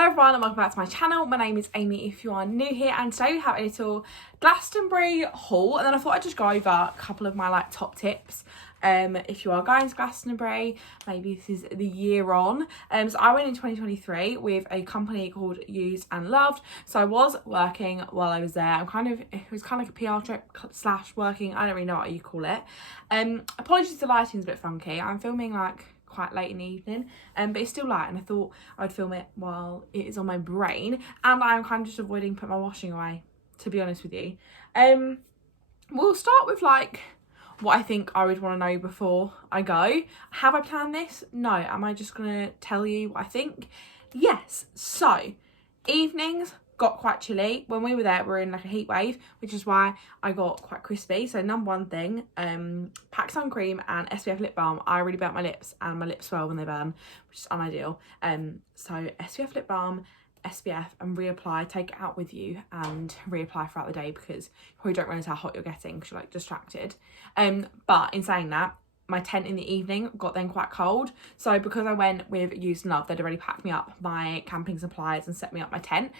Hello everyone and welcome back to my channel. My name is Amy if you are new here, and today we have a little Glastonbury haul, and then I thought I'd just go over a couple of my top tips if you are going to Glastonbury. Maybe this is the year on. So I went in 2023 with a company called Used and Loved. So I was working while I was there. It was kind of like a PR trip slash working, I don't really know what you call it. Apologies, the lighting's a bit funky. I'm filming quite late in the evening, but it's still light, and I thought I'd film it while it is on my brain, and I'm kind of just avoiding putting my washing away, to be honest with you. We'll start with what I think I would want to know before I go. Have I planned this? No. Am I just gonna tell you what I think? Yes. So evenings got quite chilly. When we were there, we were in a heat wave, which is why I got quite crispy. So number one thing, pack sun cream and SPF lip balm. I really burnt my lips, and my lips swell when they burn, which is unideal. So SPF lip balm, SPF, and reapply. Take it out with you and reapply throughout the day, because you probably don't realise how hot you're getting because you're distracted. But in saying that, my tent in the evening got then quite cold. So because I went with Used and Love, they'd already packed me up my camping supplies and set me up my tent.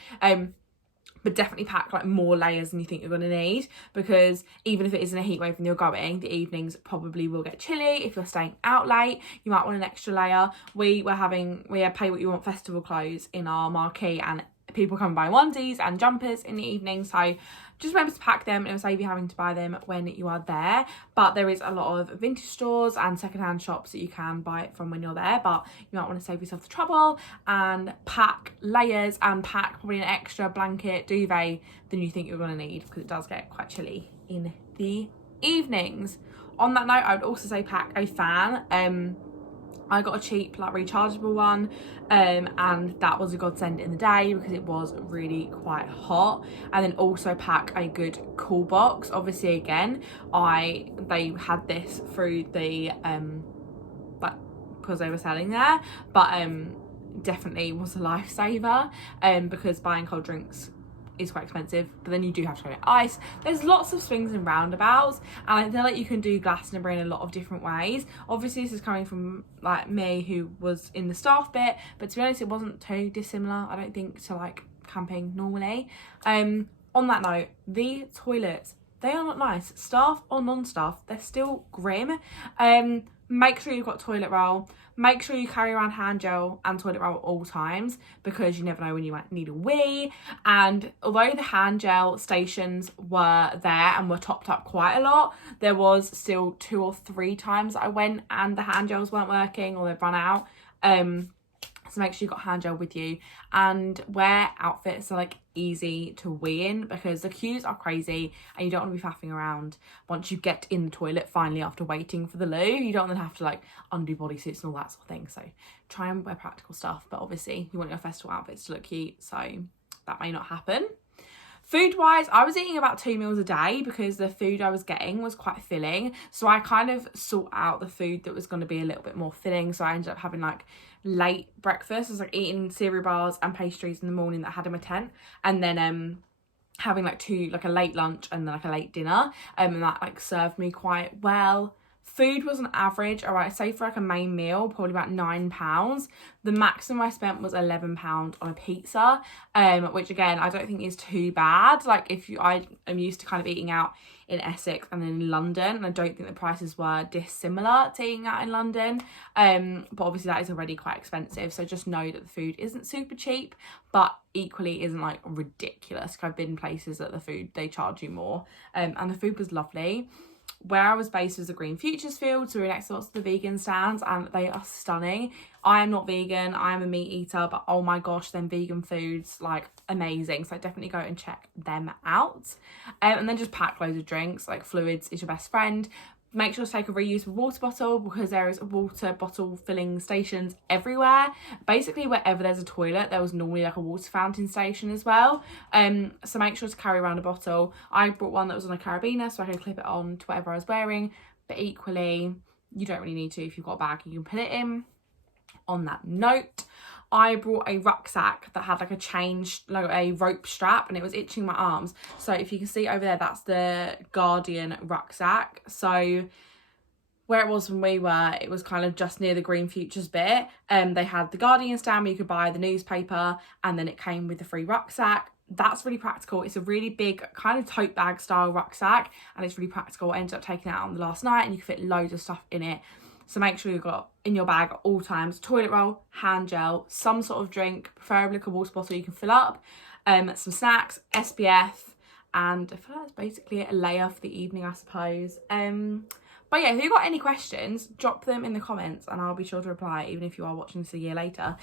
But definitely pack more layers than you think you're going to need, because even if it isn't a heat wave and you're going, the evenings probably will get chilly. If you're staying out late, you might want an extra layer. We had Pay What You Want festival clothes in our marquee, and people come buy onesies and jumpers in the evening, so just remember to pack them, and it'll save you having to buy them when you are there. But there is a lot of vintage stores and secondhand shops that you can buy it from when you're there, but you might want to save yourself the trouble and pack layers, and pack probably an extra blanket, duvet than you think you're going to need, because it does get quite chilly in the evenings. On that note, I would also say pack a fan. I got a cheap rechargeable one, and that was a godsend in the day because it was really quite hot. And then also pack a good cool box. Obviously, again, they had this through the because they were selling there, but definitely was a lifesaver, because buying cold drinks is quite expensive, but then you do have to go get ice. There's lots of swings and roundabouts, and I feel like you can do Glastonbury in a lot of different ways. Obviously, this is coming from me, who was in the staff bit, but to be honest, it wasn't too dissimilar, I don't think, to camping normally. On that note, the toilets, they are not nice. Staff or non-staff, they're still grim. Make sure you've got toilet roll. Make sure you carry around hand gel and toilet roll at all times, because you never know when you might need a wee. And although the hand gel stations were there and were topped up quite a lot, there was still 2 or 3 times I went and the hand gels weren't working or they'd run out. So make sure you've got hand gel with you, and wear outfits that are easy to wee in, because the queues are crazy and you don't want to be faffing around once you get in the toilet finally after waiting for the loo. You don't want to have to undo bodysuits and all that sort of thing. So try and wear practical stuff, but obviously you want your festival outfits to look cute, so that may not happen. Food wise, I was eating about 2 meals a day because the food I was getting was quite filling. So I kind of sought out the food that was going to be a little bit more filling. So I ended up having late breakfast. I was eating cereal bars and pastries in the morning that I had in my tent, and then having a late lunch and then a late dinner, and that served me quite well. Food was an average, alright, say for a main meal, probably about £9. The maximum I spent was £11 on a pizza, which again, I don't think is too bad. I am used to kind of eating out in Essex and then in London, and I don't think the prices were dissimilar to eating out in London. But obviously that is already quite expensive, so just know that the food isn't super cheap, but equally isn't ridiculous. I've been places that the food, they charge you more, and the food was lovely. Where I was based was a Green Futures field, so we were next to lots of the vegan stands, and they are stunning. I am not vegan, I am a meat eater, but oh my gosh, them vegan foods, amazing. So definitely go and check them out. And then just pack loads of drinks, fluids is your best friend. Make sure to take a reusable water bottle, because there is water bottle filling stations everywhere. Basically, wherever there's a toilet, there was normally a water fountain station as well. So make sure to carry around a bottle. I brought one that was on a carabiner, so I could clip it on to whatever I was wearing. But equally, you don't really need to. If you've got a bag, you can put it in. On that note, I brought a rucksack that had a rope strap, and it was itching my arms. So if you can see over there, that's the Guardian rucksack. So where it was when we were, it was kind of just near the Green Futures bit. They had the Guardian stand where you could buy the newspaper, and then it came with the free rucksack. That's really practical. It's a really big kind of tote bag style rucksack, and it's really practical. I ended up taking it out on the last night, and you can fit loads of stuff in it. So make sure you've got in your bag at all times toilet roll, hand gel, some sort of drink, preferably like a water bottle you can fill up, some snacks, SPF, and I feel like that's basically a layer for the evening, I suppose. But yeah, if you've got any questions, drop them in the comments and I'll be sure to reply, even if you are watching this a year later.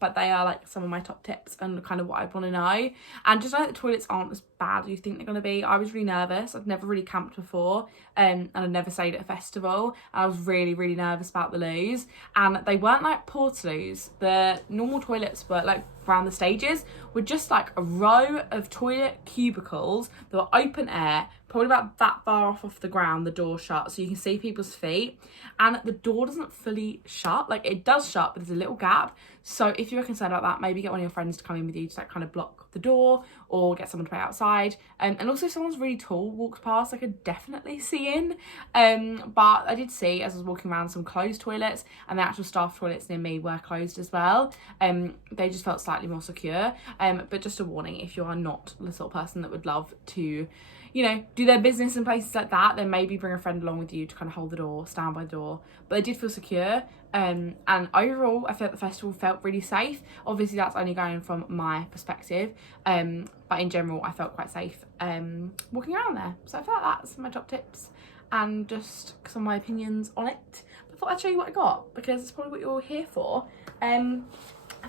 But they are like some of my top tips and kind of what I want to know. And just know that the toilets aren't as bad as you think they're going to be. I was really nervous. I'd never really camped before, and I'd never stayed at a festival. And I was really, really nervous about the loos. And they weren't like portaloos. The normal toilets were like around the stages were just like a row of toilet cubicles that were open air, probably about that far off the ground, the door shut, so you can see people's feet. And the door doesn't fully shut, like it does shut, but there's a little gap. So if you're concerned about that, maybe get one of your friends to come in with you to like kind of block the door, or get someone to wait outside. And also if someone's really tall walks past, I could definitely see in. But I did see, as I was walking around, some closed toilets, and the actual staff toilets near me were closed as well. They just felt slightly more secure. But just a warning, if you are not the sort of person that would love to, you know, do their business in places like that, then maybe bring a friend along with you to kind of hold the door, stand by the door. But they did feel secure. And overall, I felt the festival felt really safe. Obviously, that's only going from my perspective. But in general, I felt quite safe walking around there. So I feel like that's my top tips and just some of my opinions on it. But I thought I'd show you what I got, because it's probably what you're here for.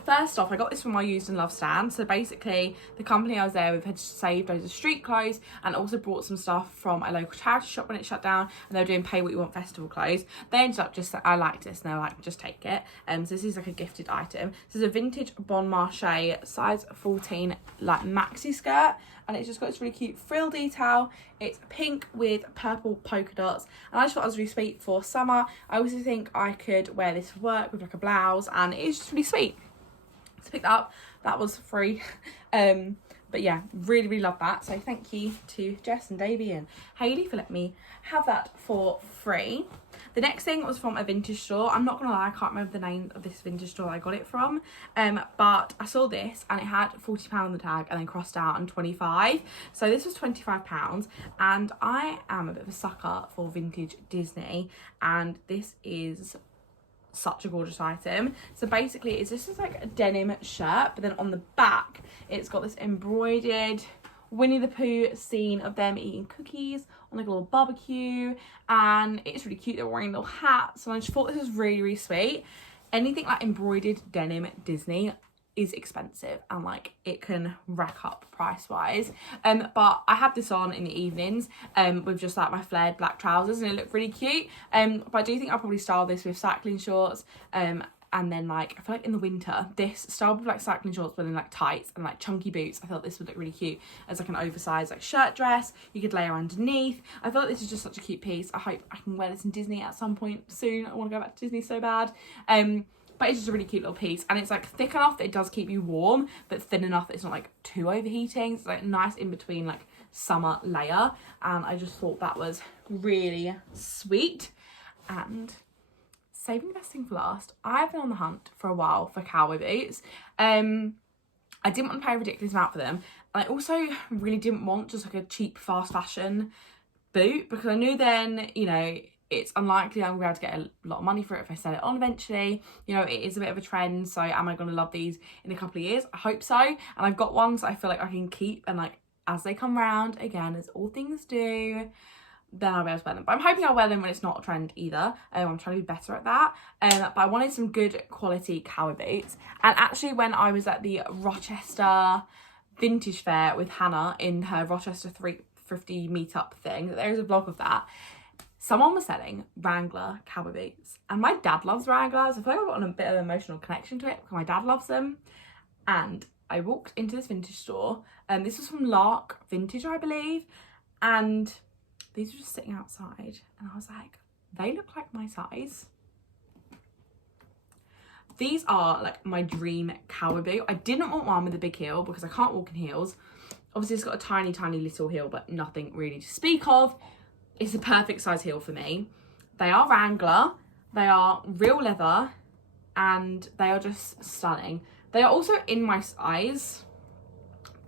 First off, I got this from my used and love stand. So basically, the company I was there with had saved loads of street clothes and also brought some stuff from a local charity shop when it shut down, and they were doing pay what you want festival clothes. They ended up just, I liked this, and they were like, just take it. So this is like a gifted item. This is a vintage Bon Marché size 14 like maxi skirt, and it's just got this really cute frill detail. It's pink with purple polka dots, and I just thought it was really sweet for summer. I also think I could wear this for work with like a blouse, and it is just really sweet. To pick that up, that was free. But yeah, really, really love that. So thank you to Jess and Davey and Hayley for letting me have that for free. The next thing was from a vintage store. I'm not gonna lie, I can't remember the name of this vintage store I got it from. But I saw this and it had £40 on the tag and then crossed out on 25. So this was £25, and I am a bit of a sucker for vintage Disney, and this is such a gorgeous item. So basically it's just like a denim shirt, but then on the back it's got this embroidered Winnie the Pooh scene of them eating cookies on like a little barbecue, and it's really cute. They're wearing little hats, and I just thought this was really, really sweet. Anything like embroidered denim Disney is expensive, and like it can rack up price wise. But I had this on in the evenings with just like my flared black trousers, and it looked really cute. But I do think I'll probably style this with cycling shorts, and then like I feel like in the winter this style with like cycling shorts but then like tights and like chunky boots, I thought this would look really cute as like an oversized like shirt dress you could layer underneath. I feel like this is just such a cute piece. I hope I can wear this in Disney at some point soon. I want to go back to Disney so bad. But it's just a really cute little piece, and it's like thick enough that it does keep you warm, but thin enough that it's not like too overheating. It's like nice in between like summer layer, and I just thought that was really sweet. And saving the best thing for last, I've been on the hunt for a while for cowboy boots. I didn't want to pay a ridiculous amount for them. I also really didn't want just like a cheap fast fashion boot, because I knew then, you know, it's unlikely I'm going to be able to get a lot of money for it if I sell it on eventually. You know, it is a bit of a trend, so am I going to love these in a couple of years? I hope so. And I've got ones I feel like I can keep, and like as they come round, again, as all things do, then I'll be able to wear them. But I'm hoping I'll wear them when it's not a trend either. I'm trying to be better at that. But I wanted some good quality cowboy boots. And actually when I was at the Rochester Vintage Fair with Hannah in her Rochester 350 meetup thing, there is a vlog of that, someone was selling Wrangler cowboy boots. And my dad loves Wranglers. I feel like I've got a bit of an emotional connection to it because my dad loves them. And I walked into this vintage store, and this was from Lark Vintage, I believe. And these were just sitting outside, and I was like, they look like my size. These are like my dream cowboy boot. I didn't want one with a big heel because I can't walk in heels. Obviously it's got a tiny, tiny little heel, but nothing really to speak of. It's a perfect size heel for me. They are Wrangler, they are real leather, and they are just stunning. They are also in my size,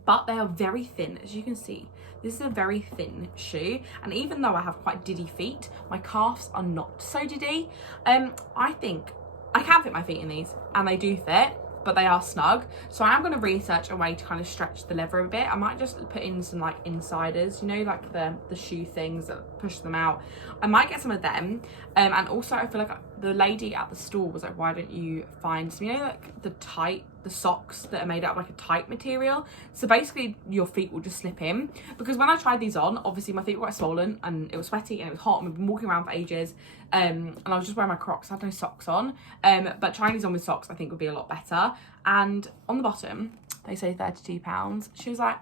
but they are very thin, as you can see. This is a very thin shoe, and even though I have quite diddy feet, my calves are not so diddy. I think I can fit my feet in these, and they do fit, but they are snug. So I am going to research a way to kind of stretch the leather a bit. I might just put in some like insiders, you know, like the shoe things that push them out. I might get some of them. And also I feel like the lady at the store was like, why don't you find some, you know, like the socks that are made out of like a tight material, so basically your feet will just slip in. Because when I tried these on, obviously my feet were quite swollen and it was sweaty and it was hot and we've been walking around for ages, and I was just wearing my Crocs, I had no socks on, but trying these on with socks I think would be a lot better. And on the bottom they say £32. She was like,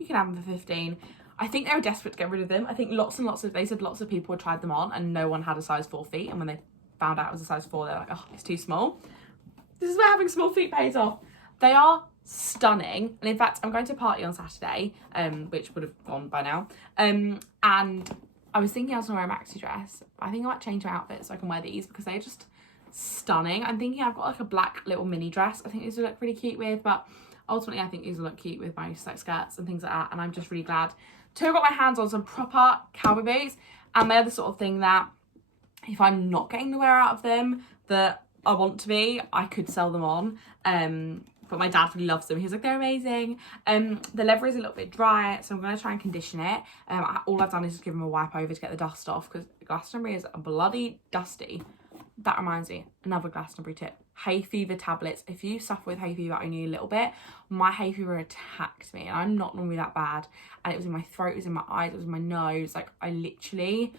you can have them for 15. I think they were desperate to get rid of them. I think they said lots of people had tried them on and no one had a size 4 feet, and when they found out it was a size 4, they're like, oh, it's too small. This is where having small feet pays off. They are stunning. And in fact, I'm going to a party on Saturday, which would have gone by now. And I was thinking I was going to wear a maxi dress. But I think I might change my outfit so I can wear these because they're just stunning. I'm thinking I've got like a black little mini dress. I think these would look pretty cute with, but ultimately I think these will look cute with my like skirts and things like that. And I'm just really glad to have got my hands on some proper cowboy boots. And they're the sort of thing that if I'm not getting the wear out of them that I want to be, I could sell them on. But my dad really loves them. He's like, they're amazing. The leather is a little bit dry, so I'm going to try and condition it. All I've done is just give them a wipe over to get the dust off because Glastonbury is bloody dusty. That reminds me, another Glastonbury tip. Hay fever tablets. If you suffer with hay fever only a little bit, my hay fever attacked me and I'm not normally that bad. And it was in my throat, it was in my eyes, it was in my nose. Like I literally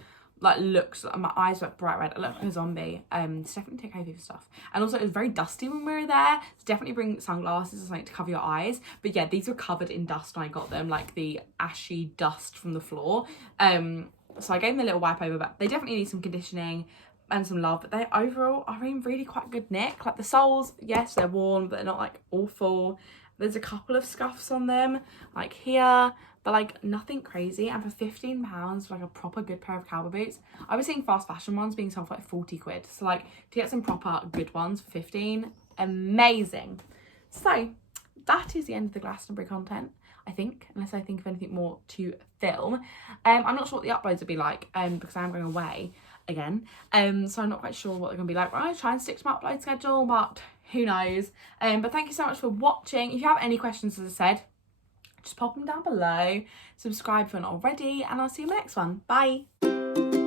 looked, my eyes were bright red. I looked like a zombie. So definitely take hay fever stuff. And also it was very dusty when we were there, so definitely bring sunglasses or something to cover your eyes. But yeah, these were covered in dust when I got them, like the ashy dust from the floor. So I gave them a little wipe over, but they definitely need some conditioning and some love. But they overall are in really quite good nick. Like the soles, yes, they're worn, but they're not like awful. There's a couple of scuffs on them, like here, but like nothing crazy. And for £15 for like a proper good pair of cowboy boots, I was seeing fast fashion ones being sold for like 40 quid. So like to get some proper good ones for 15, amazing. So that is the end of the Glastonbury content, I think, unless I think of anything more to film. I'm not sure what the uploads will be like because I am going away again, so I'm not quite sure what they're gonna be like. I try and stick to my upload schedule, but who knows. But thank you so much for watching. If you have any questions, as I said, just pop them down below. Subscribe if you're not already, and I'll see you in the next one. Bye.